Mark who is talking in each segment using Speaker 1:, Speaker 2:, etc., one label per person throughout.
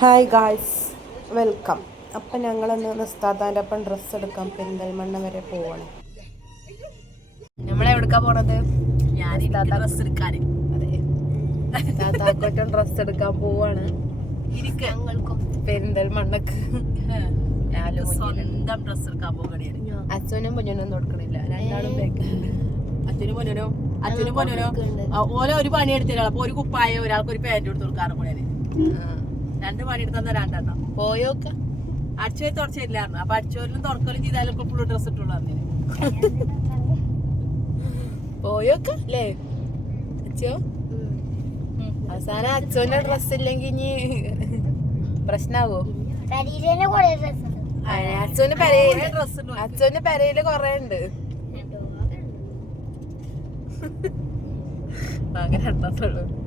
Speaker 1: Hi guys welcome അപ്പം ഞങ്ങളൊന്ന് നിസ്താദാന്റെ ഒപ്പം ഡ്രസ്സ് എടുക്കാം പെരിന്തൽമണ്ണ വരെ പോവാണ്. നമ്മളെവിടുക്കാ പോണത്?
Speaker 2: ഞാൻ ഡ്രസ് എടുക്കാന്.
Speaker 1: അതെ. താത്താക്കൊറ്റം ഡ്രസ്സ് എടുക്കാൻ പോവാണ്.
Speaker 2: ഞങ്ങൾക്കും
Speaker 1: പെരിന്തൽമണ്ണക്ക്.
Speaker 2: സ്വന്തം ഡ്രസ് എടുക്കാൻ പോകണേ
Speaker 1: അച്ഛനും കുഞ്ഞിനും കൊടുക്കണില്ല. രണ്ടാളും
Speaker 2: അച്ഛനും പൊന്നോ അച്ഛനും പൊന്നോ ഓരോ ഒരു പണി എടുത്തില്ല അപ്പൊ ഒരു കുപ്പായ ഒരാൾക്ക് ഒരു പാന്റ് കൊടുത്തു കൊടുക്കാറ് കൂടെ രണ്ട് പണി എടുത്തന്ന രണ്ടെണ്ണം.
Speaker 1: പോയോക്ക
Speaker 2: അടിച്ചോയി തുറച്ചില്ലായിരുന്നു അപ്പൊ അടിച്ചോരിലും തുറക്കലും ചെയ്താലും ഇപ്പൊ ഫുള്ള് ഡ്രസ് ഇട്ടുള്ളൂ പറഞ്ഞു
Speaker 1: പോയോക്ക അല്ലേ? അച്ഛോ? അവസാനം അച്ഛന്റെ ഡ്രസ് ഇല്ലെങ്കിൽ ഇനി പ്രശ്നാവോ? അച്ഛന് പെരയിൽ
Speaker 2: അച്ഛന്
Speaker 1: അച്ഛന്റെ പെരയിൽ കൊറേ ഉണ്ട് അങ്ങനെ ഈ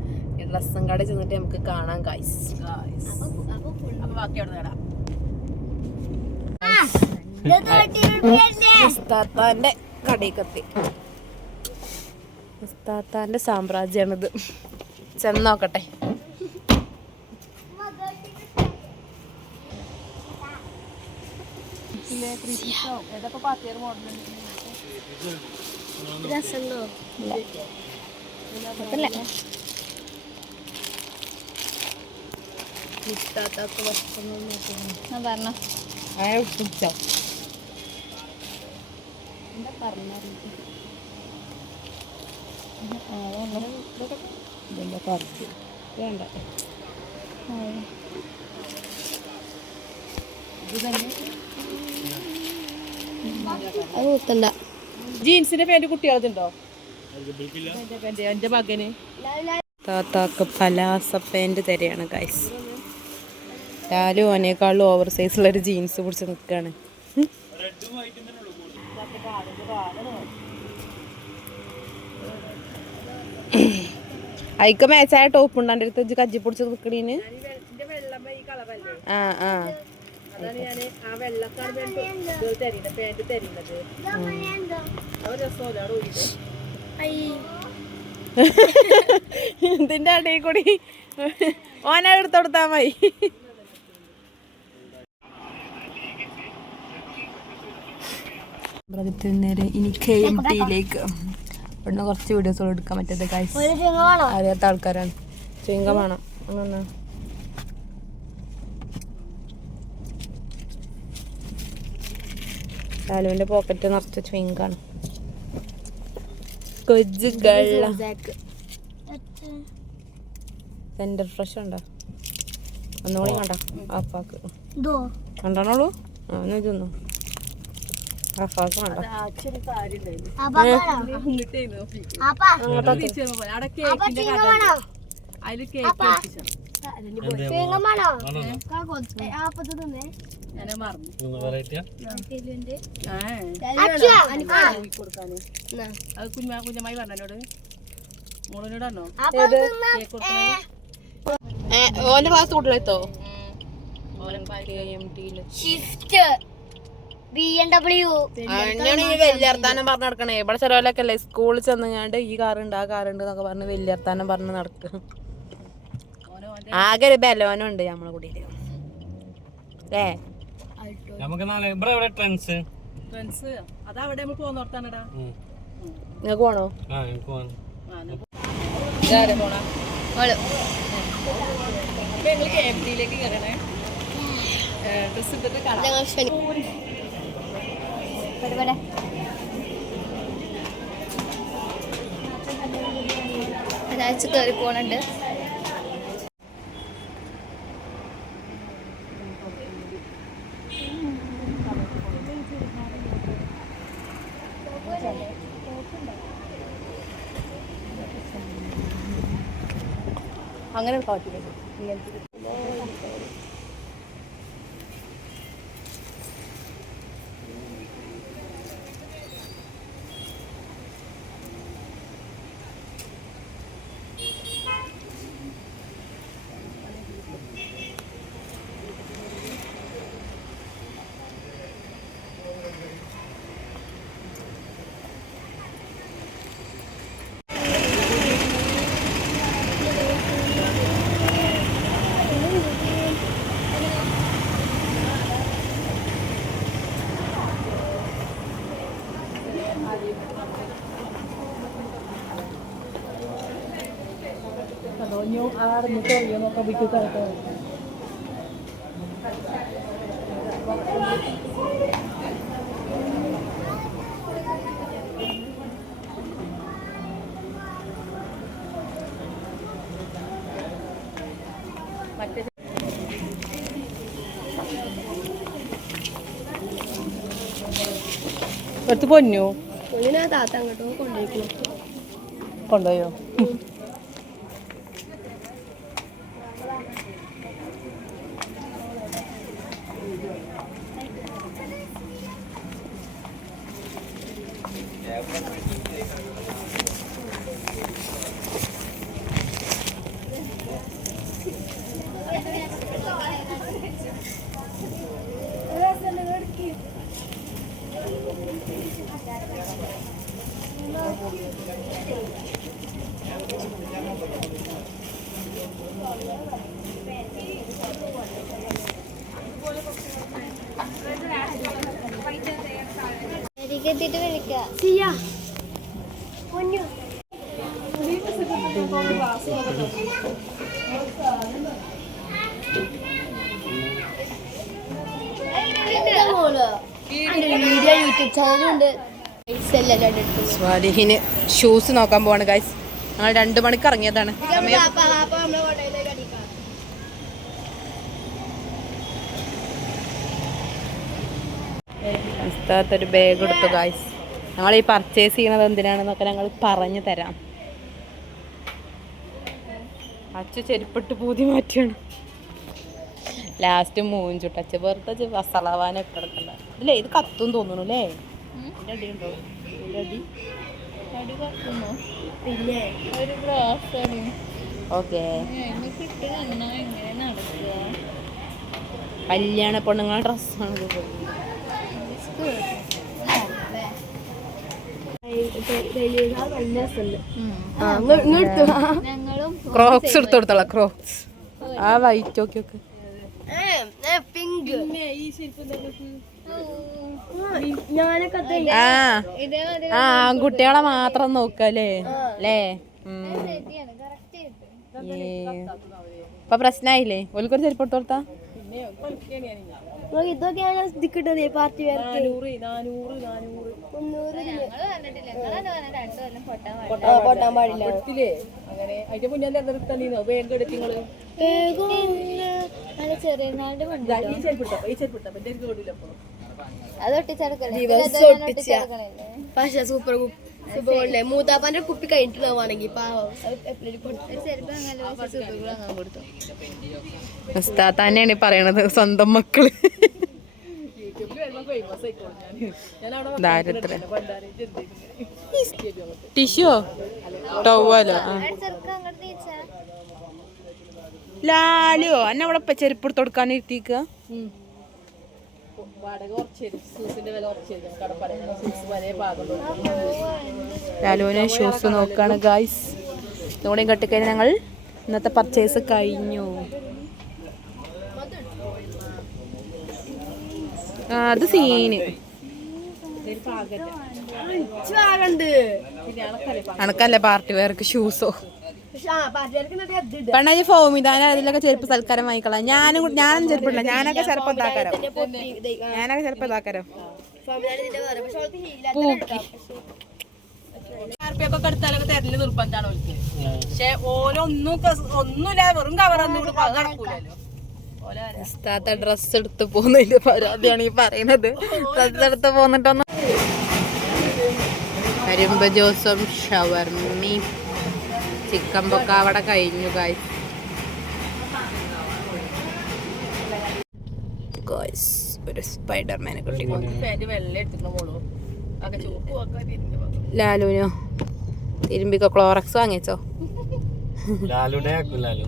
Speaker 1: ഡ്രസ്സും കട ചെന്നിട്ട് നമുക്ക്
Speaker 2: കാണാം ഗൈസ്
Speaker 1: ഉസ്താത്താന്റെ കടയിലെത്തി മുസ്താത്താന്റെ സാമ്രാജ്യമാണിത് ചെന്നോക്കട്ടെ
Speaker 3: രസമുണ്ടോ
Speaker 1: മുസ്താത്താക്ക് ഭക്ഷണം
Speaker 3: ഞാൻ പറഞ്ഞോ
Speaker 1: എന്താ പറഞ്ഞു വേണ്ട
Speaker 3: അത് കുത്തണ്ട
Speaker 2: ജീൻസിന്റെ പേര് കുട്ടികളതുണ്ടോ എന്റെ മകന്.
Speaker 1: താത്താക്ക് പലാസ പാന്റ് തരെയാണ് ഗൈസ് ലാലു അതിനേക്കാളും ഓവർ സൈസുള്ളൊരു ജീൻസ് പിടിച്ച് നിൽക്കുകയാണ് അയിക്ക് മാച്ചായ ടോപ്പ് ഉണ്ടാന്റെ അടുത്ത് വെച്ച് കജ്ജി പിടിച്ച് നിൽക്കണീന് ആ ആ.
Speaker 2: എന്തിന്റെ
Speaker 1: ഇതിന്റെ അടിയിൽ കൂടി ഓനെ എടുത്തൊടുത്താ മതി. നേരെ ഇനി കെ എം ടിയിലേക്ക് ഇവിടുന്ന് കുറച്ച് വീഡിയോസുകൾ എടുക്കാൻ
Speaker 3: പറ്റാത്ത ചിങ്ങമാണോ
Speaker 1: അറിയാത്ത ആൾക്കാരാണ്. ചിങ്കം വേണം. അങ്ങനെ ലാലുവിന്റെ പോക്കറ്റ് നിറച്ച ചിങ്കാണ് കൊച്ചു ഗള്ള. സെന്റർ ഫ്രഷ് ഉണ്ടോ? ഒന്നുകൂടി കണ്ടോ? അപ്പാക്ക്
Speaker 3: ഇതോ?
Speaker 1: കണ്ടോളൂ ആ എന്നാ ഇതൊന്നു.
Speaker 2: അതിൽ കേക്ക് കുഞ്ഞമായി പറഞ്ഞോട്. കൊടുക്കണേ
Speaker 1: ഓന്റെ ക്ലാസ് കൂട്ടിലെത്തോ ഓരോ
Speaker 3: ഷിഫ്റ്റ് ബി എം ഡബ്ല്യു
Speaker 1: അങ്ങനെയാണ് ഈ വലിയർത്താനം പറഞ്ഞു നടക്കണേ. ഇവിടെ ചിലവരൊക്കെ അല്ലേ? സ്കൂളിൽ ചെന്നുങ്ങാണ്ട് ഈ കാറുണ്ട് ആ കാറുണ്ട് എന്നൊക്കെ പറഞ്ഞ് വലിയർത്താനം പറഞ്ഞ് നടക്കും. ആകെ ഒരു ബലോനുണ്ട് നമ്മളെ കൂടിയിൽ അല്ലേ?
Speaker 4: നമുക്ക് നാളെ ഇവിടെ എവിടെ ട്രെൻസ്?
Speaker 2: ട്രെൻസ്. അതാ അവിടെ നമ്മൾ പോന്നോർത്താനടാ
Speaker 1: നിങ്ങൾക്ക് പോണോ?
Speaker 4: ആ എനിക്ക്
Speaker 2: പോണാ. ഞങ്ങൾ കെ എം ഡിയിലേക്ക് കയറണേ ഡ്രസ് ഇട്ടിട്ട് കാണാം
Speaker 3: ഞങ്ങൾ അതായത് കയറി പോണുണ്ട്
Speaker 2: അങ്ങനെ കാട്ടില്ല ഇങ്ങനത്തെ ഇനി ആടുന്നിട്ട് അറിയോ നോക്കാൻ പറ്റും കളക്കം ito. എടുത്ത് പൊന്നു.
Speaker 3: പൊന്നിനാ താത്ത അങ്ങോട്ടും കൊണ്ടുപോയിക്കോ
Speaker 2: കൊണ്ടുപോയോ?
Speaker 3: എത്തിയിട്ട് വിളിക്കാം. ചെയ്യാ. പൊന്നു.
Speaker 1: സ്വാലിഹിന് ഷൂസ് നോക്കാൻ പോവാണ് ഗൈസ് ഞങ്ങൾ രണ്ട് മണിക്ക് ഇറങ്ങിയതാണ്. സമയം ഒരു ബാഗ് എടുത്തു ഗായ്സ് ഞങ്ങൾ ഈ പർച്ചേസ് ചെയ്യണത് എന്തിനാണെന്നൊക്കെ ഞങ്ങൾ പറഞ്ഞു തരാം. അച്ഛ ചെരുപ്പിട്ട് പൂതി മാറ്റിയാണ്. ലാസ്റ്റ് മൂഞ്ചുട്ട്. അച്ഛ വെറുതെ വസളവാനൊക്കെ കിടക്കണ്ട ഇല്ലേ ഇത് കത്തും തോന്നുന്നു അല്ലേ? അടി ഉണ്ടോ? അടി?
Speaker 3: പിന്നെ
Speaker 5: ഒരു
Speaker 1: ഓക്കെ. കല്യാണ പെണ്ണുങ്ങളെ ഡ്രസ്സാണ് ക്രോക്സ് എടുത്തു? കൊടുത്തോളാം ക്രോക്സ് ആ വൈറ്റ് ഓക്കെ ഓക്കെ.
Speaker 3: പിങ്ക് ഞാനൊക്കെ
Speaker 1: ആ. ആ ആൺകുട്ടികളെ മാത്രം നോക്കല്ലേ അല്ലേ. ഇപ്പൊ പ്രശ്നമായില്ലേ ഓൽക്കൊരു ചെരുപ്പ് എടുത്ത് കൊടുത്താ?
Speaker 3: ഇതൊക്കെയാണ് ദിക്കിട്ടത് പാർട്ടി
Speaker 5: പൊട്ടാൻ പാടില്ല.
Speaker 3: ആ, പൊട്ടാൻ പാടില്ല.
Speaker 2: എടുത്തില്ലേ അങ്ങനെ അതിന്റെ മുന്നേ എന്താ എടുത്തീന്നോ വേഗം എടുത്തി
Speaker 5: നിങ്ങൾ. ചെറിയ നാട്
Speaker 2: ഇതാ, ഈ ചെരുപ്പിട്ടോ? ഈ ചെരുപ്പിട്ടോ? എന്റെ ഒരു കേടില്ല അപ്പൊ
Speaker 5: അത് ഒട്ടിച്ചെടുക്കല്ലേ
Speaker 3: ദിവസം ഒട്ടിച്ച.
Speaker 5: ഒട്ടിച്ചെടുക്കണല്ലേ
Speaker 3: പക്ഷെ സൂപ്പർ കൊണ്ടേ മൂത്താപ്പാന്റെ കുപ്പി കഴിഞ്ഞിട്ടുണ്ടാവുകയാണെങ്കിൽ
Speaker 1: തന്നെയാണ് പറയണത് സ്വന്തം
Speaker 2: മക്കൾ.
Speaker 1: ദാരിദ്ര്യം. ടിഷ്യോ? ടവലോ
Speaker 5: ലാലിയോ അന്നെ
Speaker 1: ലാലോ എന്നെ അവിടെ ചെരുപ്പ് എടുത്ത് കൊടുക്കാൻ ഇരുത്തിക്കുക ലാലുവിന് ഷൂസ് നോക്കാണ് ഗായ്സ് ഇതുകൂടെയും കെട്ടിക്കഴിഞ്ഞാൽ ഞങ്ങൾ ഇന്നത്തെ പർച്ചേസ് കഴിഞ്ഞു. ആ, അത് സീന്
Speaker 2: അണക്കല്ലേ
Speaker 1: പാർട്ടി വേർക്ക് ഷൂസോ
Speaker 3: പക്ഷെ ആ പാർട്ടിക്കാർക്ക് എന്നിട്ട് അത് ഇടുക.
Speaker 1: പെണ്ണ ഫോമിതാന അതിലൊക്കെ ചെരുപ്പ് സൽക്കാരം വാങ്ങിക്കളാം. ഞാനും ഞാനും ചെരുപ്പില്ല ഞാനൊക്കെ ചെറുപ്പം
Speaker 3: താക്കാരം
Speaker 1: ഞാനൊക്കെ ചെറുപ്പം
Speaker 2: താക്കാരം എടുത്താലൊക്കെ നിർബന്ധാണ് ഓൽക്ക് പക്ഷെ ഓലൊന്നും കസ്- ഒന്നുമില്ല. വെറും കവറൊന്നും നടക്കൂലല്ലോ.
Speaker 1: ഡ്രസ് എടുത്ത് പോകുന്നതിന്റെ പരാതിയാണ് ഈ പറയുന്നത് ഡ്രസ് എടുത്ത് പോന്നിട്ടൊന്നും വരുമ്പോ ജോസഫ് ഷവർമി ചിക്കൻ പൊക്ക അവിടെ കഴിഞ്ഞു ഗായ്സ് ഗായ്സ് ഒരു സ്പൈഡർമാനെ കിട്ടിക്കൊണ്ട് ലാലുവിനോ തിരുമ്പിക്കോ ക്ലോറക്സ് വാങ്ങിച്ചോ?
Speaker 4: ലാലുടെ ആക്കും ലാലു.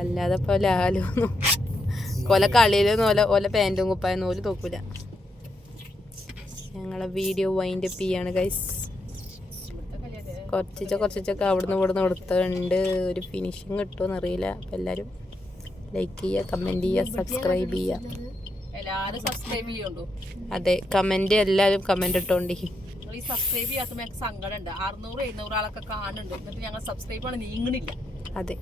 Speaker 1: അല്ലാതെ ഇപ്പൊ ലാലു കൊല ഓല കളിയിലൊന്നും ഓല ഓല പാന്റും കുപ്പായൊന്നും ഓൽ തോക്കൂല. ഞങ്ങളെ വീഡിയോ വൈൻഡപ്പ് ചെയ്യാണ് ഗൈസ് കുറച്ചിച്ച കുറച്ചിച്ചൊക്കെ അവിടുന്ന് ഇവിടുന്ന് കൊടുത്തുണ്ട് ഒരു ഫിനിഷിങ് കിട്ടുമെന്ന് അറിയില്ല അപ്പം എല്ലാവരും ലൈക്ക് ചെയ്യുക കമന്റ് ചെയ്യുക സബ്സ്ക്രൈബ് ചെയ്യുക. അതെ കമന്റ് എല്ലാവരും കമന്റ് ഇട്ടോണ്ടി.
Speaker 2: ഈ സബ്സ്ക്രൈബ് ചെയ്യാത്ത ഞങ്ങൾക്ക് സങ്കടം ഉണ്ട് അറുന്നൂറ് എഴുന്നൂറ് ആളൊക്കെ കാണുന്നുണ്ട്. എന്നിട്ട് ഞങ്ങൾ സബ്സ്ക്രൈബ് ആണ് നീങ്ങണില്ല. അതെ.